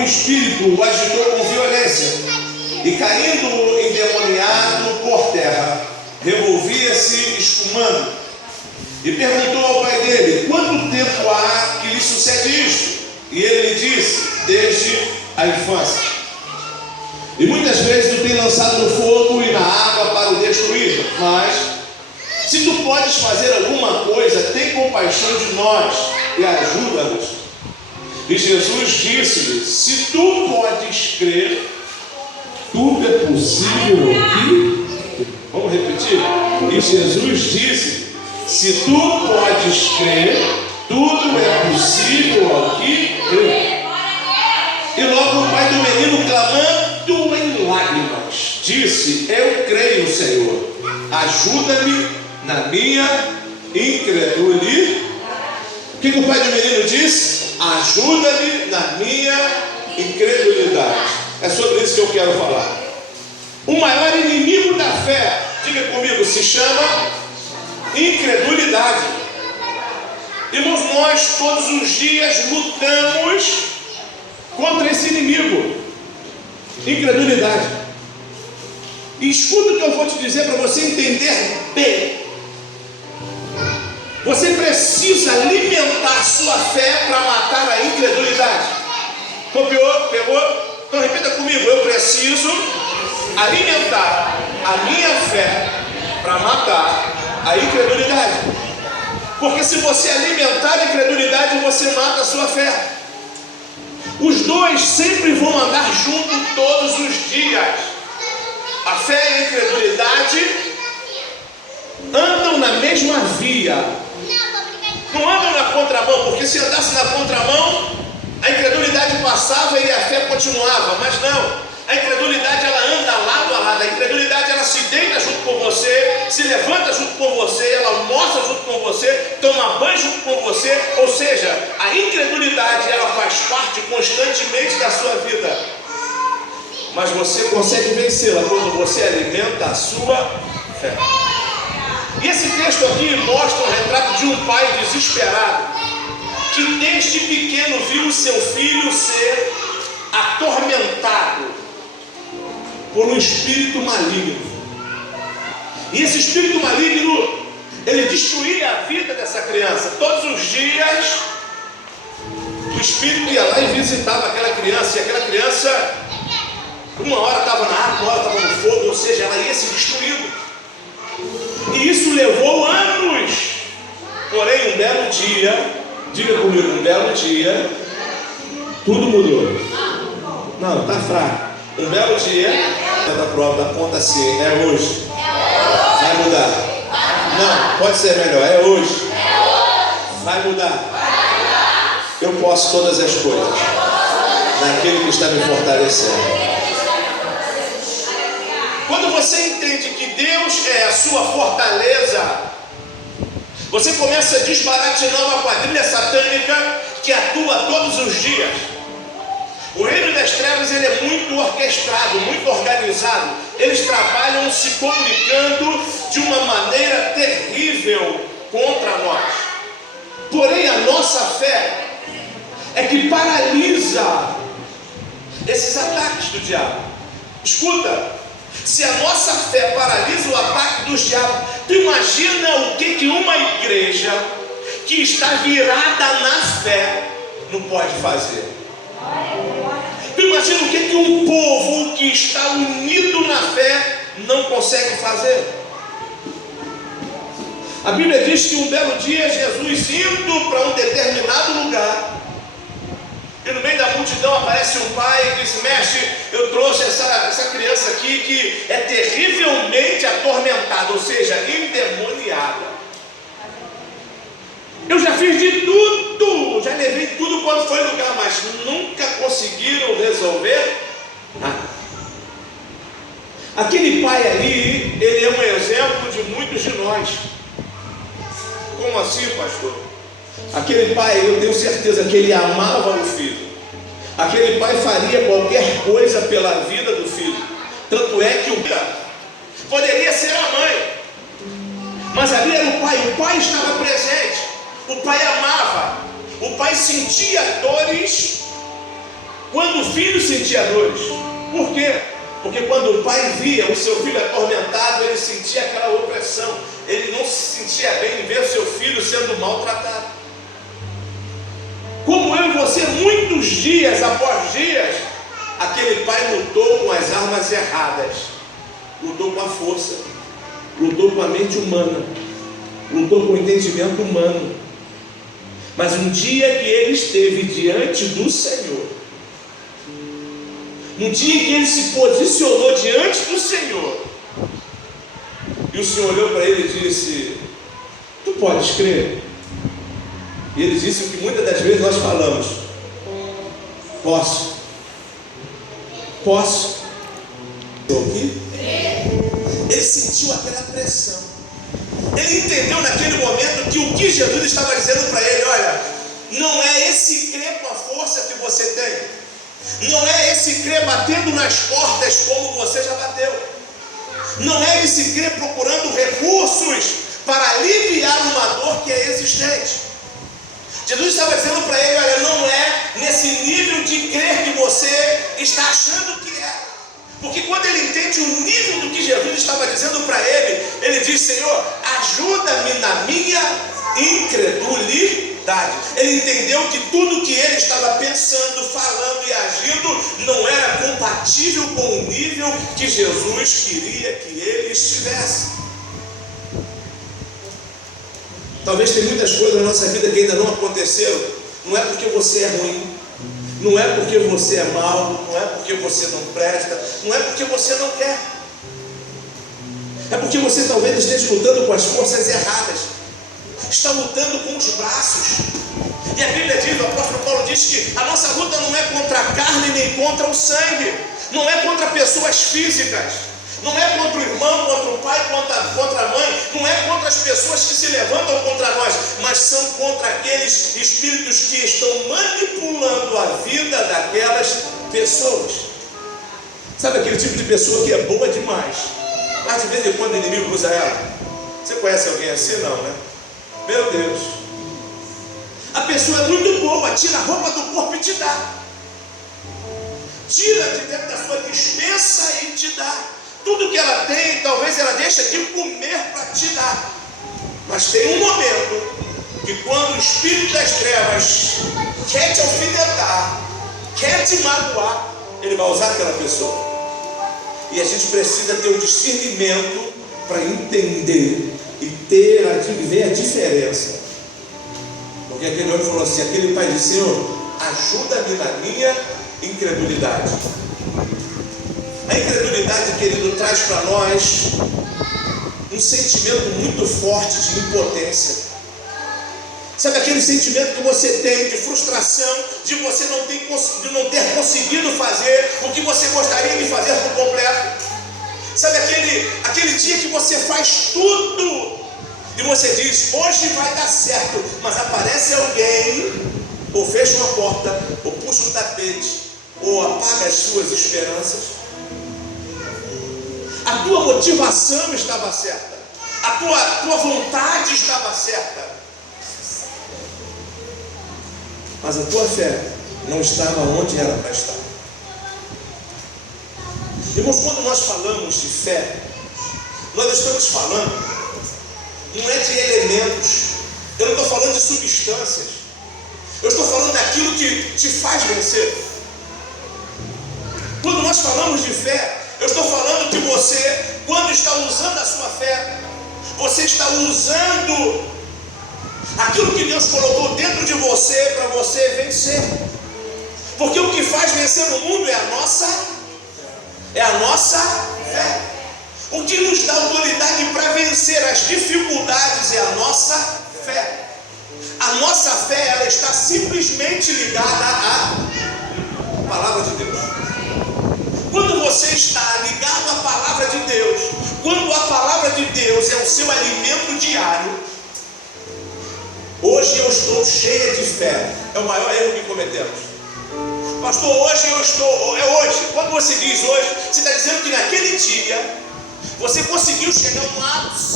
o espírito o agitou com violência, e caindo endemoniado por terra, revolvia-se espumando, e perguntou ao pai dele: quanto tempo há que lhe sucede isto? E ele lhe disse: desde a infância. E muitas vezes o tem lançado no fogo e na água para o destruir. Mas, se tu podes fazer alguma coisa, tem compaixão de nós e ajuda-nos. E Jesus disse-lhe: se tu podes crer, tudo é possível aqui. Vamos repetir? E Jesus disse: se tu podes crer, tudo é possível ao que crê. E logo o pai do menino, clamando em lágrimas, disse: eu creio, Senhor, ajuda-me na minha incredulidade. O que o pai do menino disse? Ajuda-me na minha incredulidade. É sobre isso que eu quero falar. O maior inimigo da fé, diga comigo, se chama incredulidade. Irmãos, nós todos os dias lutamos contra esse inimigo, incredulidade. E escuta o que eu vou te dizer para você entender bem. Você precisa alimentar sua fé para matar a incredulidade. Copiou? Pegou? Então repita comigo: eu preciso alimentar a minha fé para matar a incredulidade. Porque se você alimentar a incredulidade, você mata a sua fé. Os dois sempre vão andar juntos todos os dias. A fé e a incredulidade andam na mesma via. Não andam na contramão, porque se andasse na contramão, a incredulidade passava e a fé continuava. Mas não, a incredulidade ela anda lado a lado. A incredulidade ela se deita junto com você, se levanta junto com você, ela almoça junto com você, toma banho junto com você. Ou seja, a incredulidade ela faz parte constantemente da sua vida. Mas você consegue vencê-la quando você alimenta a sua fé. E esse texto aqui mostra o retrato de um pai desesperado, que desde pequeno viu o seu filho ser atormentado por um espírito maligno. E esse espírito maligno, ele destruía a vida dessa criança. Todos os dias o espírito ia lá e visitava aquela criança, e aquela criança, uma hora estava na água, uma hora estava no fogo, ou seja, ela ia se destruindo. E isso levou anos. Porém, um belo dia, diga comigo, um belo dia, tudo mudou. Não, está fraco. Um belo dia, da prova da ponta C, é hoje. Vai mudar. Não, pode ser melhor, é hoje. Vai mudar. Eu posso todas as coisas naquele que está me fortalecendo. Quando você entende que Deus é a sua fortaleza, você começa a desbaratinar uma quadrilha satânica que atua todos os dias. O reino das trevas ele é muito orquestrado, muito organizado. Eles trabalham se comunicando de uma maneira terrível contra nós. Porém, a nossa fé é que paralisa esses ataques do diabo. Escuta, se a nossa fé paralisa o ataque dos diabos, tu imagina o que uma igreja que está virada na fé não pode fazer. Tu imagina o que um povo que está unido na fé não consegue fazer. A Bíblia diz que um belo dia Jesus indo para um determinado lugar, e no meio da multidão aparece um pai e diz: mestre, eu trouxe essa criança aqui que é terrivelmente atormentada, ou seja, endemoniada. Eu já fiz de tudo, já levei tudo quando foi lugar, mas nunca conseguiram resolver nada. Aquele pai ali, ele é um exemplo de muitos de nós. Como assim, pastor? Aquele pai, eu tenho certeza que ele amava o filho. Aquele pai faria qualquer coisa pela vida do filho. Tanto é que o pai poderia ser a mãe, mas ali era o pai estava presente. O pai amava, o pai sentia dores Quando o filho sentia dores. Por quê? Porque quando o pai via o seu filho atormentado, ele sentia aquela opressão. Ele não se sentia bem em ver o seu filho sendo maltratado. Como eu e você, muitos dias após dias, aquele pai lutou com as armas erradas. Lutou com a força. Lutou com a mente humana. Lutou com o entendimento humano. Mas um dia que ele esteve diante do Senhor, um dia que ele se posicionou diante do Senhor, e o Senhor olhou para ele e disse: tu podes crer? E ele disse o que muitas das vezes nós falamos: posso. Posso. Ele sentiu aquela pressão. Ele entendeu naquele momento que o que Jesus estava dizendo para ele: olha, não é esse crer com a força que você tem, não é esse crer batendo nas portas como você já bateu, não é esse crer procurando recursos para aliviar uma dor que é existente. Jesus estava dizendo para ele: olha, não é nesse nível de crer que você está achando que é. Porque quando ele entende o nível do que Jesus estava dizendo para ele, ele diz: Senhor, ajuda-me na minha incredulidade. Ele entendeu que tudo que ele estava pensando, falando e agindo não era compatível com o nível que Jesus queria que ele estivesse. Talvez tem muitas coisas na nossa vida que ainda não aconteceram. Não é porque você é ruim, não é porque você é mau, não é porque você não presta, não é porque você não quer. É porque você talvez esteja lutando com as forças erradas, está lutando com os braços. E a Bíblia diz, o apóstolo Paulo diz que a nossa luta não é contra a carne nem contra o sangue, não é contra pessoas físicas, não é contra o irmão, contra o pai, contra a mãe, não é contra as pessoas que se levantam contra nós, mas são contra aqueles espíritos que estão manipulando a vida daquelas pessoas. Sabe aquele tipo de pessoa que é boa demais, mas de vez em quando o inimigo usa ela? Você conhece alguém assim? Não, né? Meu Deus. A pessoa é muito boa, tira a roupa do corpo e te dá. Tira de dentro da sua despensa e te dá. Tudo que ela tem, talvez ela deixe de comer para te dar. Mas tem um momento que quando o espírito das trevas quer te alfinetar, quer te magoar, ele vai usar aquela pessoa. E a gente precisa ter o discernimento para entender e ver a diferença. Porque aquele homem falou assim, aquele pai disse: Senhor, ajuda-me na minha incredulidade. A incredulidade, querido, traz para nós um sentimento muito forte de impotência. Sabe aquele sentimento que você tem de frustração, de você não ter conseguido fazer o que você gostaria de fazer por completo? Sabe aquele dia que você faz tudo e você diz: hoje vai dar certo, mas aparece alguém, ou fecha uma porta, ou puxa um tapete, ou apaga as suas esperanças? A tua motivação estava certa, a tua vontade estava certa, mas a tua fé não estava onde era para estar. Irmãos, quando nós falamos de fé, nós estamos falando, não é de elementos, eu não estou falando de substâncias, eu estou falando daquilo que te faz vencer. Quando nós falamos de fé, eu estou falando que você, quando está usando a sua fé, você está usando aquilo que Deus colocou dentro de você para você vencer. Porque o que faz vencer no mundo é a nossa fé. O que nos dá autoridade para vencer as dificuldades é a nossa fé. A nossa fé, ela está simplesmente ligada à palavra de Deus. Quando você está ligado à palavra de Deus, quando a palavra de Deus é o seu alimento diário, hoje eu estou cheia de fé. É o maior erro que cometemos. Pastor, hoje eu estou, é hoje. Quando você diz hoje, você está dizendo que naquele dia você conseguiu chegar a um ápice